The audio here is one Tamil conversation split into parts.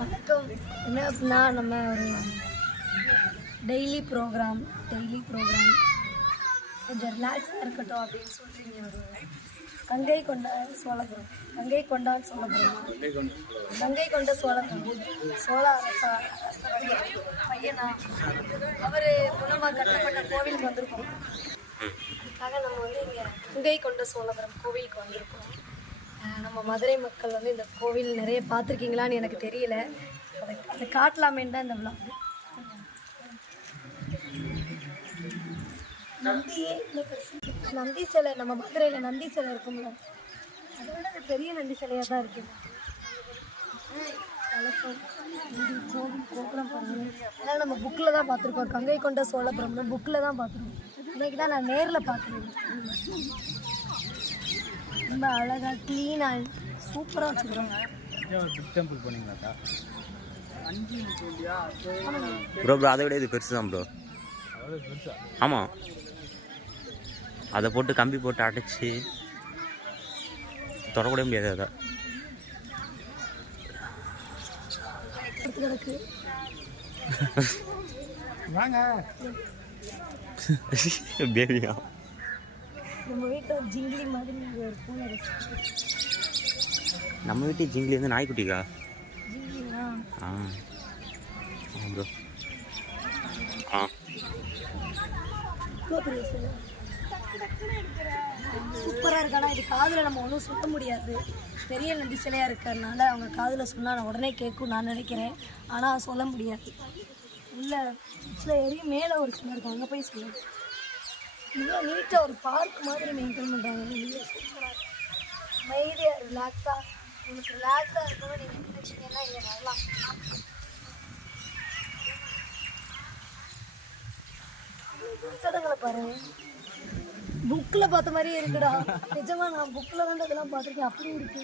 வணக்கம். என்ன அப்படின்னா நம்ம ஒரு டெய்லி ப்ரோக்ராம் டெய்லி ப்ரோக்ராம் கொஞ்சம் ரிலாக்ஸாக இருக்கட்டும் அப்படின்னு சொல்கிறீங்க ஒரு கங்கை கொண்ட சோழபுரம். கங்கை கொண்டான் சோழபுரம். கங்கை கொண்ட சோழபுரம். சோழ பையனா அவர் மூலமாக கட்டப்பட்ட கோவிலுக்கு வந்திருக்கோம். அதுக்காக நம்ம வந்து இங்கே கங்கை கொண்ட சோழபுரம் கோவிலுக்கு வந்திருக்கோம். நம்ம மதுரை மக்கள் வந்து இந்த கோவில் நிறைய பார்த்துருக்கீங்களான்னு எனக்கு தெரியல. அதை அதை காட்டலாமேன்னு தான் இந்த விழா நந்தியே நந்தி சிலை நம்ம மதுரையில் நந்தி சிலை இருக்கும்ல. அதை விட அது பெரிய நந்தி சிலையாக தான் இருக்கு. கோவில் கோபுரம் அதெல்லாம் நம்ம புக்கில் தான் பார்த்துருக்கோம். கங்கை கொண்ட சோழபுரம்னு புக்கில் தான் பார்த்துருக்கோம். இன்னைக்கு தான் நான் நேரில் பார்க்குறேன். ரொம்ப அழகாக க்ளீனாக சூப்பராக வச்சுருக்காங்க. டெம்பிள் போனீங்களாக்கா ப்ரோ ப்ரோ அதை விட இது பெருசு தான் ப்ரோ ஆமாம் அதை போட்டு கம்பி போட்டு அடைச்சி தொடக்கூட முடியாது அதை. வாங்க. பேபியா நம்ம வீட்டில் ஜிங்கிலி மாதிரி ஒரு பூனை நம்ம வீட்டு ஜிங்கிலி வந்து நாய்க்குட்டிக்கா? ஜிங்கிலினா ஆ. ஆ ப்ரோ ஆ. சூப்பராக இருக்கு ஆனால் இது காதில் நம்ம ஒன்றும் சொல்ல முடியாது. பெரிய நந்தி சிலையாக இருக்கிறதுனால அவங்க காதில் சொன்னால் நான் உடனே கேட்கும் நான் நினைக்கிறேன். ஆனால் சொல்ல முடியாது. உள்ள சில ஏறி மேலே ஒரு சிலை இருக்கும் அங்கே போய் சொல்லுங்க இவ்வளோ நீட்டாக ஒரு பார்க் மாதிரி மெயின்டைன் பண்ணுறாங்க வெளியே சூப்பராக அமைதியாக ரிலாக்ஸாக உங்களுக்கு ரிலாக்ஸாக இருக்கணும் நீங்கள் நினச்சிங்கன்னா இங்கே வரலாம். புத்தகங்களை பாருங்க புக்கில் பார்த்த மாதிரியே இருக்குடா. நிஜமா நான் புக்கில் தான் இதெல்லாம் பார்த்துருக்கேன். அப்படி இருக்கு.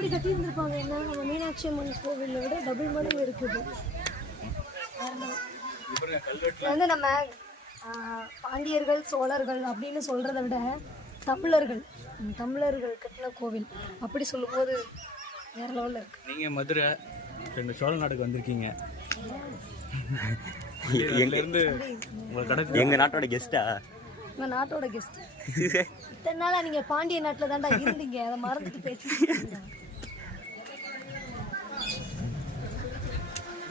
எப்படி கட்டி இருந்திருப்பாங்க என்ன நம்ம மீனாட்சி அம்மன் கோவிலை விட டபுள் மடங்கு இருக்குது. வந்து நம்ம பாண்டியர்கள் சோழர்கள் அப்படின்னு சொல்கிறத விட தமிழர்கள் தமிழர்கள் கட்டின கோவில். அப்படி சொல்லும்போது வேற லெவலில் இருக்கு. நீங்கள் மதுரை ரெண்டு சோழ நாடுக்கு வந்திருக்கீங்க. எங்க இருந்து உங்கள் கடைக்கு எங்கள் நாட்டோட கெஸ்ட்டா உங்கள் நாட்டோட கெஸ்ட் இத்தனை நாளாக நீங்கள் பாண்டிய நாட்டில் தான்டா இருந்தீங்க. அதை மறந்துட்டு பேசி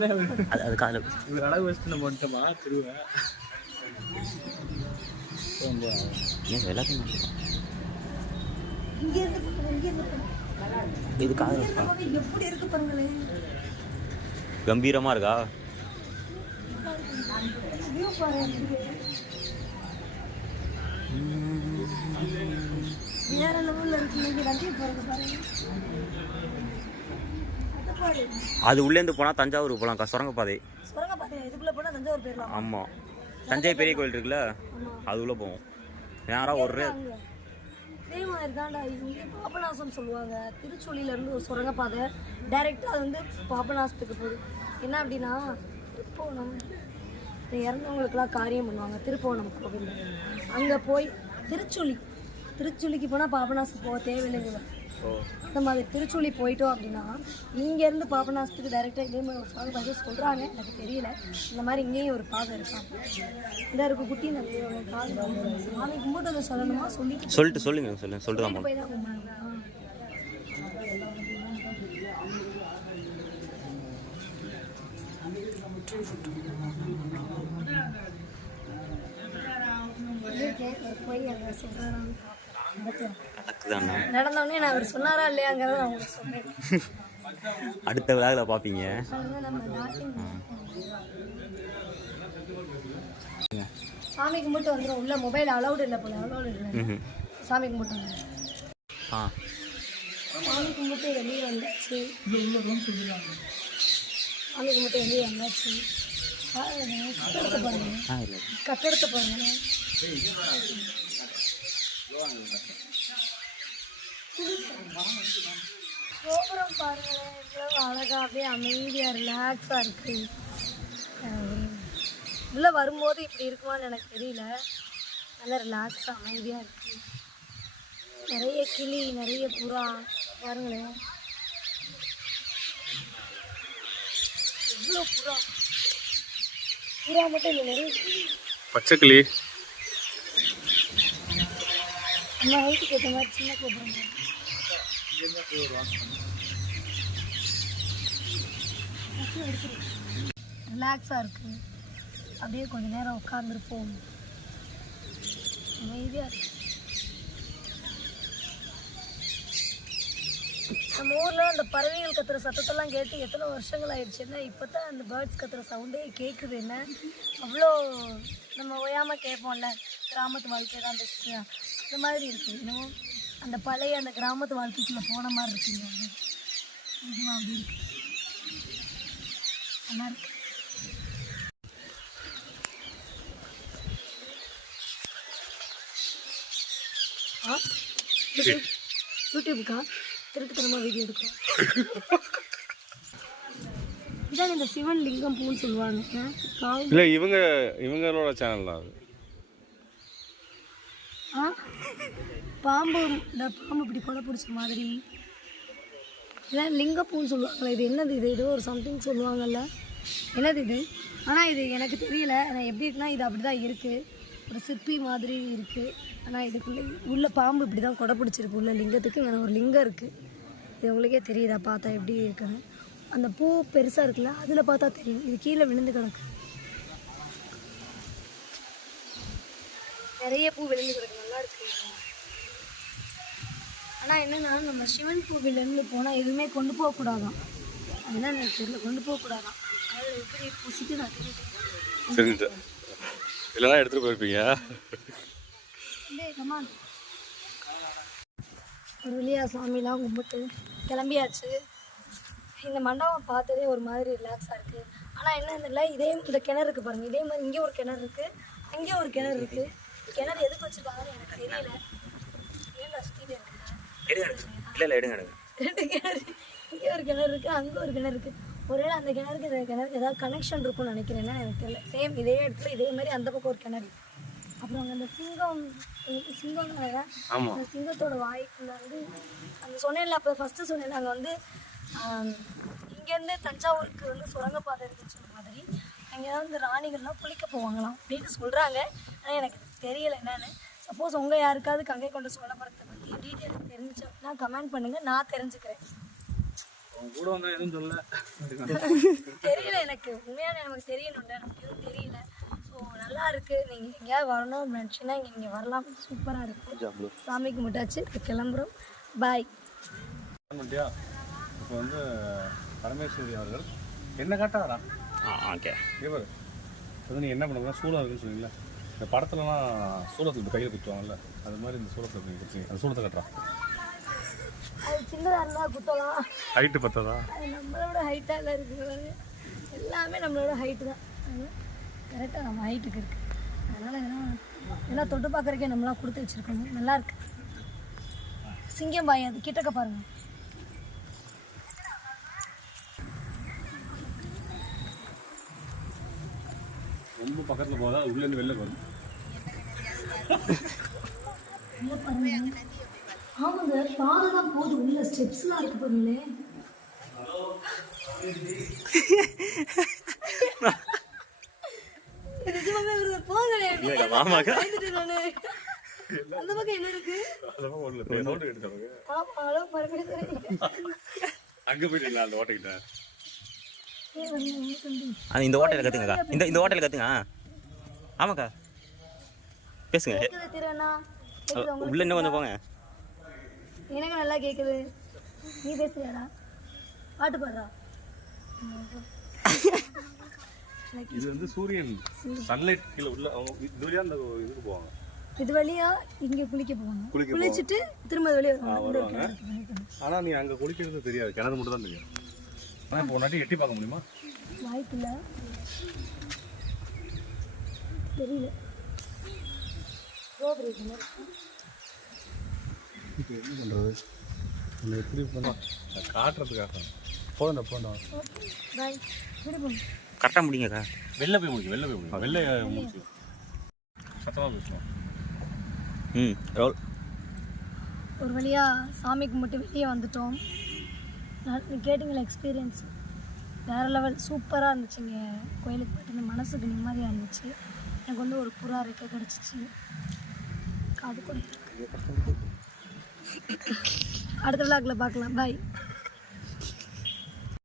அது அது காதில் இவர் அழகு வச்சுட்டு நம்ம வந்துட்டோமா? திரும்ப. ஏன் எல்லாத்தையும். இது காதில் எப்படி இருக்கு பாருங்களேன் கம்பீரமாக இருக்கா? வேற லெவலில் இருக்கு நீங்கள் பாருங்க. அது அது உள்ளேருந்து போனால் தஞ்சாவூருக்கு போகலாம்க்கா சுரங்கப்பாதை. தஞ்சாவூர் ஆமாம் தஞ்சை பெரிய கோயில் இருக்குல்ல அது உள்ளே போவோம். நேராக ஒரு. இதே மாதிரி தான்டா இங்கே பாபநாசம் சொல்லுவாங்க. திருச்சொலியில இருந்து ஒரு சுரங்கப்பாதை டைரெக்டாக அது வந்து பாபநாசத்துக்கு போகுது. என்ன அப்படின்னா திருப்போணம். இறந்தவங்களுக்குலாம் காரியம் பண்ணுவாங்க திருப்போணம் கோவில் அங்கே போய் திருச்சொலி திருச்சொலிக்கு போனால் பாபநாசம் போக தேவையில்லைங்க. அந்த மாதிரி திருச்சொலி போயிட்டோம் அப்படின்னா இங்கேருந்து பாபநாசத்துக்கு டைரெக்டாக இதே மாதிரி ஒரு சாமி பாதை சொல்கிறாங்க எனக்கு தெரியல. இந்த மாதிரி இங்கேயும் ஒரு பாதை இருக்காங்க இந்த இருக்கு குட்டி நம்பியோட கால். சாமி கும்பிட்டு அதை சொல்லணுமா? சொல்லிட்டு சொல்லிட்டு சொல்லுங்க சொல்லுங்க. சொல்லிட்டு போய் தான். இருக்கேன், அவர் போய் அங்க சொல்றாரான்னு அதுக்குதாண்ணா நடந்தோடனே நான் அவர் சொன்னாரா இல்லையாங்கிறத நான் உங்களுக்கு சொன்னேன் அடுத்த விழாவில் பார்ப்பீங்க சாமி கும்பிட்டு வந்துடும் உள்ள மொபைல் அலௌடு இல்லை போல அலௌடு இல்லை. சாமி கும்பிட்டு ஆ. சாமி கும்பிட்டு வெளியே வந்தாச்சு. சாமி கும்பிட்டு வெளியே வந்தாச்சு. கட்டடத்தை பாருங்க. கட்டடத்தை பாருங்க. கோபுரம் பாருங்களேன் எவ்வளவு அழகா அப்படியே உள்ளே வரும்போது இப்படி இருக்குமான்னு எனக்கு தெரியல. நல்லா ரிலாக்ஸ் அமைதியாக இருக்கு. நிறைய கிளி நிறைய புறா பாருங்களேன் எவ்வளோ புறா? புறா மட்டும் இல்லை நிறைய கிளி. பச்சைக்கிளி நம்ம ஹைட்டுக்கு ஏற்ற மாதிரி சின்ன கோபுரம் ரிலாக்ஸாக இருக்குது அப்படியே கொஞ்ச நேரம் உட்காந்துருப்போம் அமைதியாக இருக்கு நம்ம ஊரில் அந்த பறவைகள் கத்துற சத்தத்தெல்லாம் கேட்டு எத்தனை வருஷங்கள் ஆயிடுச்சுன்னா இப்போ தான் அந்த பேர்ட்ஸ் கத்துற சவுண்டே கேட்குது என்ன அவ்வளோ நம்ம ஓயாமல் கேட்போம்ல கிராமத்து வாழ்க்கை தான் பெஸ்ட்டு அந்த மாதிரி இருக்குது இன்னும் அந்த பழைய அந்த கிராமத்து வாழ்க்கைக்குள்ளே போன மாதிரி இருக்குங்க நிஜமா அப்படி இருக்கு. நல்லா இருக்கு. யூடியூபுக்கா? திருட்டுத்தனமாக வீடியோ எடுக்கும் இதான் இந்த சிவன் லிங்கம் பூன்னு சொல்லுவாங்க. இல்லை இவங்க இவங்களோட சேனல் தான் அது. ஆ? பாம்பு இந்த பாம்பு இப்படி கொடை பிடிச்ச மாதிரி. இதான் லிங்கப்பூன்னு சொல்லுவாங்கல்ல இது என்னது இது? ஏதோ ஒரு சம்திங் சொல்லுவாங்கல்ல. என்னது இது? ஆனால் இது எனக்கு தெரியல. ஆனால் எப்படி இருக்குன்னா இது அப்படி தான் இருக்குது ஒரு சிற்பி மாதிரி இருக்குது ஆனால் இதுக்குள்ளே உள்ள பாம்பு இப்படி தான் கொடை பிடிச்சிருக்கு. உள்ள லிங்கத்துக்கு இங்கே ஒரு லிங்கம் இருக்குது இது உங்களுக்கே தெரியுதா? பார்த்தா எப்படி இருக்குன்னு. அந்த பூ பெருசாக இருக்குல்ல அதில் பார்த்தா தெரியும். இது கீழே விழுந்து கிடக்கு. நிறைய பூ விழுந்து கிடக்கு நல்லா இருக்கு. ஆனால் என்னன்னா நம்ம சிவன் கோவிலேருந்து போனால் எதுவுமே கொண்டு போகக்கூடாதான் அதெல்லாம் எனக்கு தெரியல. கொண்டு போகக்கூடாதான் அது எப்படி புசிட்டு நான் தெரியுது தெரிஞ்சு. இல்லைனா எடுத்துகிட்டு போயிருப்பீங்க. ஒரு வழியா சாமிலாம் கும்பிட்டு கிளம்பியாச்சு. இந்த மண்டபம் பார்த்ததே ஒரு மாதிரி ரிலாக்ஸாக இருக்குது ஆனால் என்ன தெரியல. இதே இந்த கிணறு இருக்குது பாருங்கள் இதே மாதிரி இங்கே ஒரு கிணறு இருக்குது அங்கே ஒரு கிணறு இருக்குது கிணறு எதுக்கு வச்சுருக்காங்கன்னு எனக்கு தெரியல. ஏன்டா எடுங்க. இல்லை இல்லை எடுங்க எடுங்க. ரெண்டு கிணறு இங்கே ஒரு கிணறு இருக்குது அங்கே ஒரு கிணறு இருக்குது ஒருவேளை அந்த கிணறுக்கு இந்த கிணறுக்கு ஏதாவது கனெக்ஷன் இருக்கும்னு நினைக்கிறேன் என்னன்னு எனக்கு தெரியல. சேம் இதே இடத்துல இதே மாதிரி அந்த பக்கம் ஒரு கிணறு. அப்புறம் அங்கே அந்த சிங்கம் சிங்கம். அந்த சிங்கத்தோட வாய்க்குள்ள வந்து அந்த சொன்னேன்ல அப்போ ஃபஸ்ட்டு சொன்னேன்ல அங்கே வந்து இங்கேருந்து தஞ்சாவூருக்கு வந்து சுரங்கப்பாதை இருக்குன்னு சொன்ன மாதிரி அங்கே வந்து ராணிகள்லாம் குளிக்க போவாங்களாம் அப்படின்னு சொல்கிறாங்க ஆனால் எனக்கு தெரியல என்னன்னு. சப்போஸ் உங்கள் யாருக்காவது கங்கை கொண்ட சோழபுரத்தை பற்றி டீட்டெயில்ஸ் தெரிஞ்சு அப்படின்னா கமெண்ட் பண்ணுங்கள் நான் தெரிஞ்சுக்கிறேன். உங்க கூட வந்தா எதுவும் சொல்ல தெரியல எனக்கு. உண்மையான நமக்கு தெரியணும்ல. நமக்கு எதுவும் தெரியல. ஸோ நல்லா இருக்கு. நீங்கள் எங்கேயாவது வரணும் நினச்சிங்கன்னா இங்கே நீங்கள் வரலாம். சூப்பராக இருக்கும் சாமி கும்பிட்டாச்சு. கிளம்புறோம். பாய் இப்போ வந்து பரமேஸ்வரி அவர்கள். என்ன காட்டாரா? ஆ ஓகே இவர். வந்து நீ என்ன பண்ணுங்க சூளம் இருக்குன்னு சொன்னீங்களா இந்த படத்துலலாம் சூளத்துக்கு இப்படி கையில் குத்துவாங்கல்ல? அது மாதிரி இந்த சூளத்தை குத்துவீங்க அந்த சூளத்தை கட்டுறான் அது சின்னதாக இருந்தால் குத்தலாம். ஹைட்டு பத்ததா? அது நம்மளோட ஹைட்டாக எல்லாம் இருக்குது எல்லாமே நம்மளோட ஹைட்டு தான். கரெக்டாக நம்ம ஹைட்டுக்கு இருக்குது அதனால் இதெல்லாம் எல்லாம் தொட்டு பார்க்குறக்கே நம்மளாம் கொடுத்து வச்சுருக்கோம் நல்லா இருக்கு. சிங்கம் பாய் அது கிட்டக்க பாருங்க. ரொம்ப பக்கத்தில் போதா உள்ளேருந்து வெளில வரும் ஆமாங்க பாதை தான் போகுது உள்ள ஸ்டெப்ஸ்லாம் இருக்கு பயந்துட்டேன் நானு. அந்த பக்கம் என்ன இருக்கு? அங்கே போயிட்டீங்களா அந்த ஓட்டைக்கிட்ட இந்த ஹோட்டலில் கற்றுங்கக்கா இந்த இந்த ஹோட்டலில் கற்றுங்க ஆமாக்கா. பேசுங்க? உள்ள இன்னும் கொஞ்சம் போங்க. எனக்கு நல்லா கேக்குது. நீ பேசுறியாடா? பாட்டு பாடுறா. இது வந்து சூரியன். சன்லைட் கீழே உள்ள அவங்க இது வழியா அந்த இதுக்கு போவாங்க. இது வழியா இங்க குளிக்க போவாங்க. குளிக்க குளிச்சுட்டு திரும்ப இது வெளியே வருவாங்க. ஆனால் நீ அங்கே குளிக்கிறது தெரியாது. கிணறு மட்டும் தான் தெரியும். ஆனால் இப்போ நாட்டி எட்டி பார்க்க முடியுமா? வாய்ப்பு இல்ல தெரியல. இப்போ என்ன பண்ணுறது உன்னை எப்படி பண்ணா காட்டுறதுக்காக போண்டா போண்டா கரெக்டாக முடிங்கக்கா வெளில போய் முடிச்சு வெளில போய் முடிச்சு வெளில முடிச்சு. சத்தமாக பேசணும் ம் ரோல் ஒரு வழியாக சாமி கும்பிட்டு வெளியே வந்துட்டோம். நான் நீ கேட்டிங்களா எக்ஸ்பீரியன்ஸ் வேறு லெவல் சூப்பராக இருந்துச்சுங்க. கோயிலுக்கு போயிட்டு இந்த மனசுக்கு நிம்மதியாக இருந்துச்சு. எனக்கு வந்து ஒரு புறா ரெக்க கிடச்சிச்சு. காது கூட அடுத்த விழாக்கில் பார்க்கலாம். பாய்